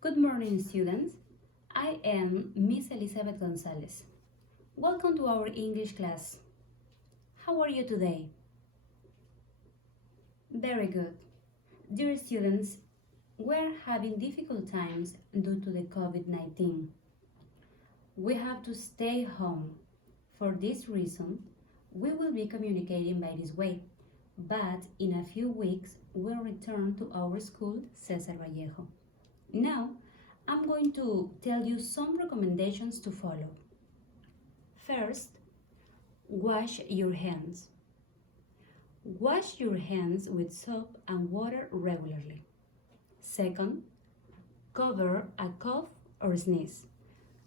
Good morning, students. I am Miss Elizabeth Gonzalez. Welcome to our English class. How are you today? Very good. Dear students, we're having difficult times due to the COVID-19. We have to stay home. For this reason, we will be communicating by this way, but in a few weeks, we'll return to our school, Cesar Vallejo. Now, I'm going to tell you some recommendations to follow. First, wash your hands. Wash your hands with soap and water regularly. Second, cover a cough or sneeze.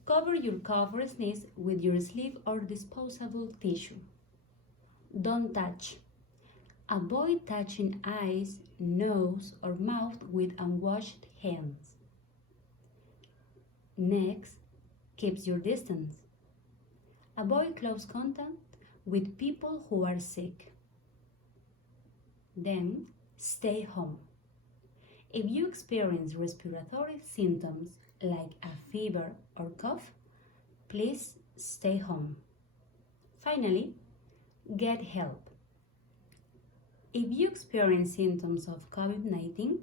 Cover your cough or sneeze with your sleeve or disposable tissue. Don't touch. Avoid touching eyes, nose, or mouth with unwashed hands. Next, keep your distance. Avoid close contact with people who are sick. Then, stay home. If you experience respiratory symptoms like a fever or cough, please stay home. Finally, get help. If you experience symptoms of COVID-19,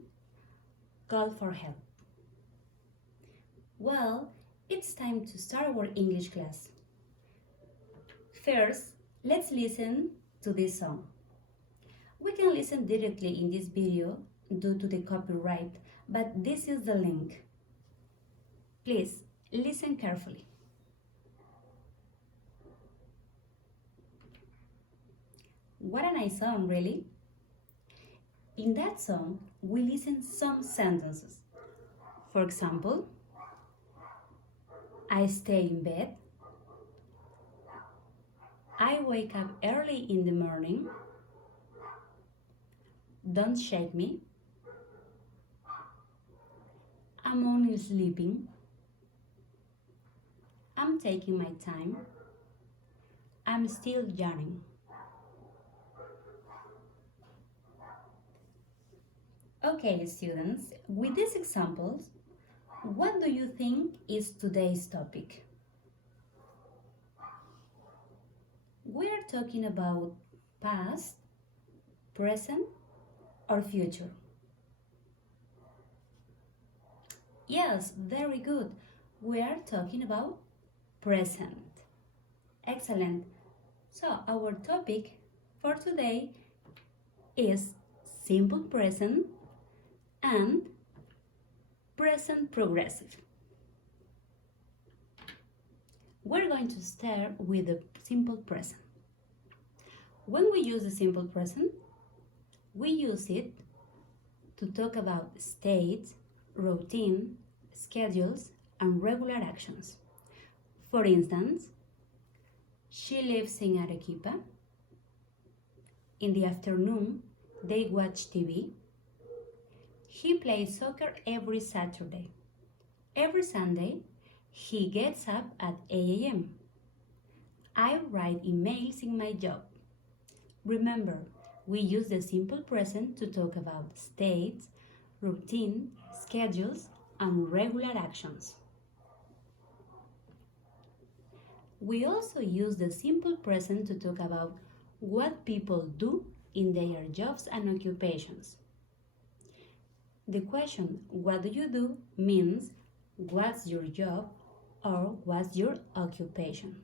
call for help. Well, it's time to start our English class. First, let's listen to this song. We can listen directly in this video due to the copyright, but this is the link. Please, listen carefully. What a nice song, really. In that song, we listen some sentences. For example, I stay in bed. I wake up early in the morning. Don't shake me. I'm only sleeping. I'm taking my time. I'm still yawning. Okay, students, with these examples, what do you think is today's topic? We are talking about past, present, or future. Yes, very good. We are talking about present. Excellent. So our topic for today is simple present and present progressive. We're going to start with the simple present. When we use the simple present, we use it to talk about states, routine, schedules, and regular actions. For instance, she lives in Arequipa. In the afternoon, they watch TV. He plays soccer every Saturday. Every Sunday, he gets up at 8 a.m. I write emails in my job. Remember, we use the simple present to talk about states, routine, schedules, and regular actions. We also use the simple present to talk about what people do in their jobs and occupations. The question, what do you do, means what's your job or what's your occupation.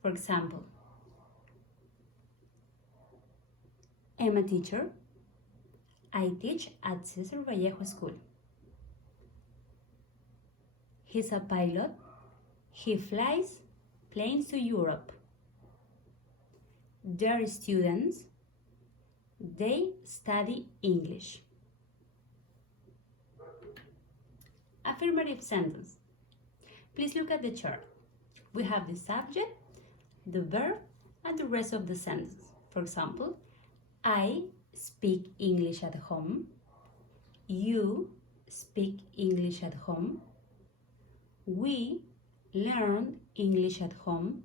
For example, I'm a teacher. I teach at Cesar Vallejo School. He's a pilot. He flies planes to Europe. They're students. They study English. Affirmative sentence. Please look at the chart. We have the subject, the verb, and the rest of the sentence. For example, I speak English at home. You speak English at home. We learn English at home.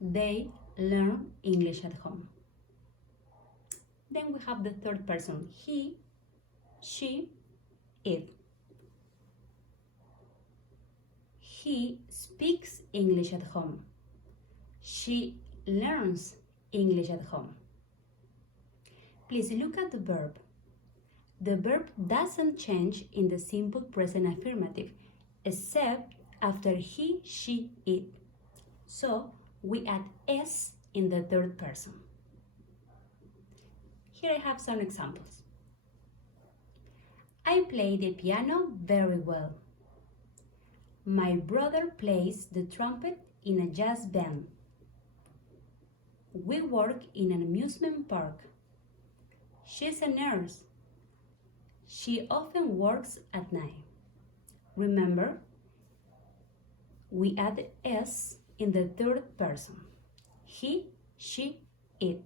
They learn English at home. Then we have the third person, he, she, it. He speaks English at home. She learns English at home. Please look at the verb. The verb doesn't change in the simple present affirmative, except after he, she, it. So we add s in the third person. Here I have some examples. I play the piano very well. My brother plays the trumpet in a jazz band. We work in an amusement park. She's a nurse. She often works at night. Remember, we add s in the third person. He, she, it.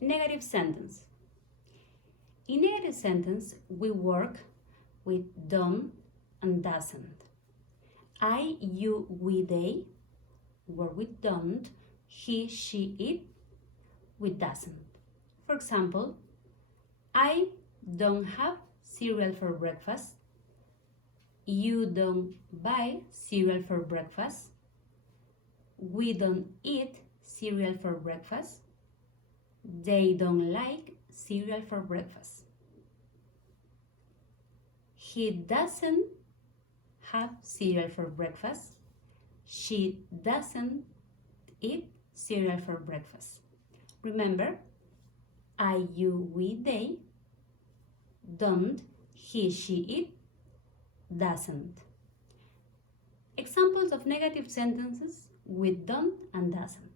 Negative sentence. In negative sentence, we work with don't and doesn't. I, you, we, they work with don't. He, she, it with doesn't. For example, I don't have cereal for breakfast. You don't buy cereal for breakfast. We don't eat cereal for breakfast. They don't like cereal for breakfast. He doesn't have cereal for breakfast. She doesn't eat cereal for breakfast. Remember, I, you, we, they, don't, he, she, it, doesn't. Examples of negative sentences with don't and doesn't.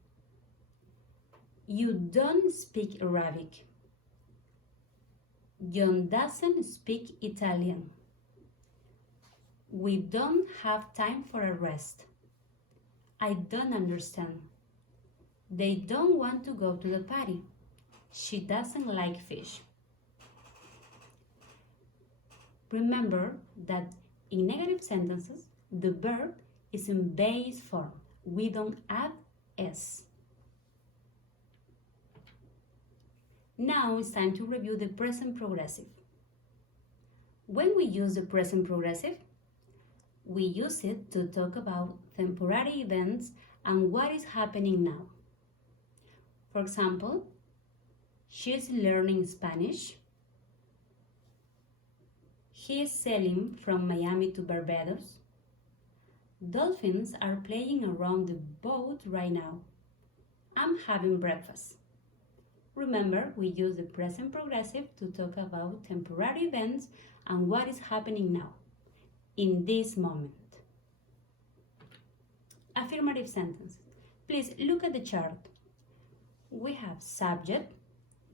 You don't speak Arabic. John doesn't speak Italian. We don't have time for a rest. I don't understand. They don't want to go to the party. She doesn't like fish. Remember that in negative sentences, the verb is in base form. We don't add s. Now it's time to review the present progressive. When we use the present progressive, we use it to talk about temporary events and what is happening now. For example, she is learning Spanish. He is sailing from Miami to Barbados. Dolphins are playing around the boat right now. I'm having breakfast. Remember, we use the present progressive to talk about temporary events and what is happening now, in this moment. Affirmative sentences. Please look at the chart. We have subject,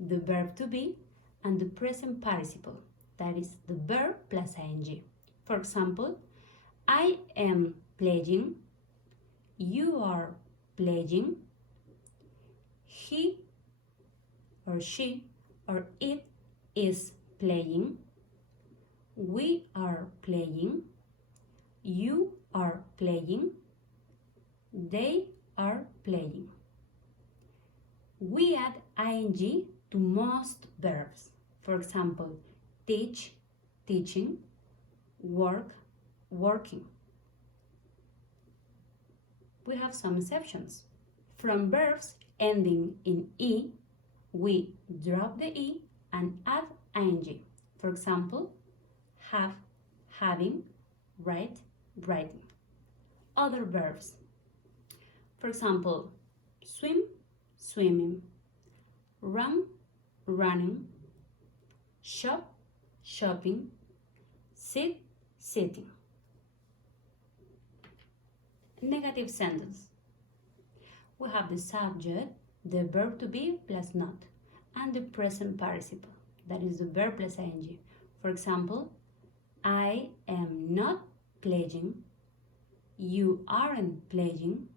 the verb to be, and the present participle, that is the verb plus ing. For example, I am pledging, you are pledging, he or she or it is playing, we are playing, you are playing, they are playing. We add ing to most verbs. For example, teach, teaching, work, working. We have some exceptions. From verbs ending in e, we drop the e and add ing. For example, have, having, write, writing. Other verbs. For example, swim, swimming, run, running, shop, shopping, sit, sitting. Negative sentence. We have the subject, the verb to be plus not, and the present participle, that is the verb plus ing. For example, I am not pledging, you aren't pledging,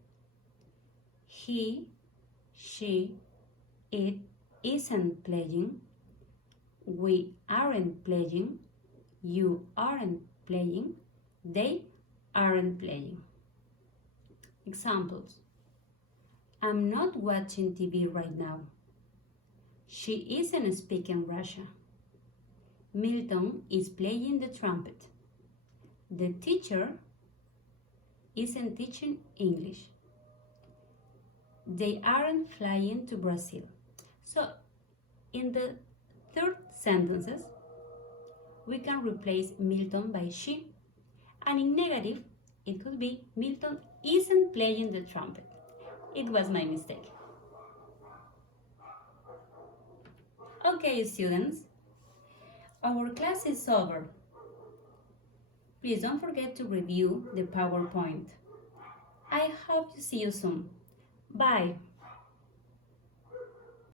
he, she, it isn't pledging, we aren't pledging, you aren't playing, they aren't playing. Examples. I'm not watching TV right now. She isn't speaking Russian. Milton is playing the trumpet. The teacher isn't teaching English. They aren't flying to Brazil. So, in the third sentences, we can replace Milton by she. And in negative, it could be Milton isn't playing the trumpet. It was my mistake. Okay, students, our class is over. Please don't forget to review the PowerPoint. I hope to see you soon. Bye.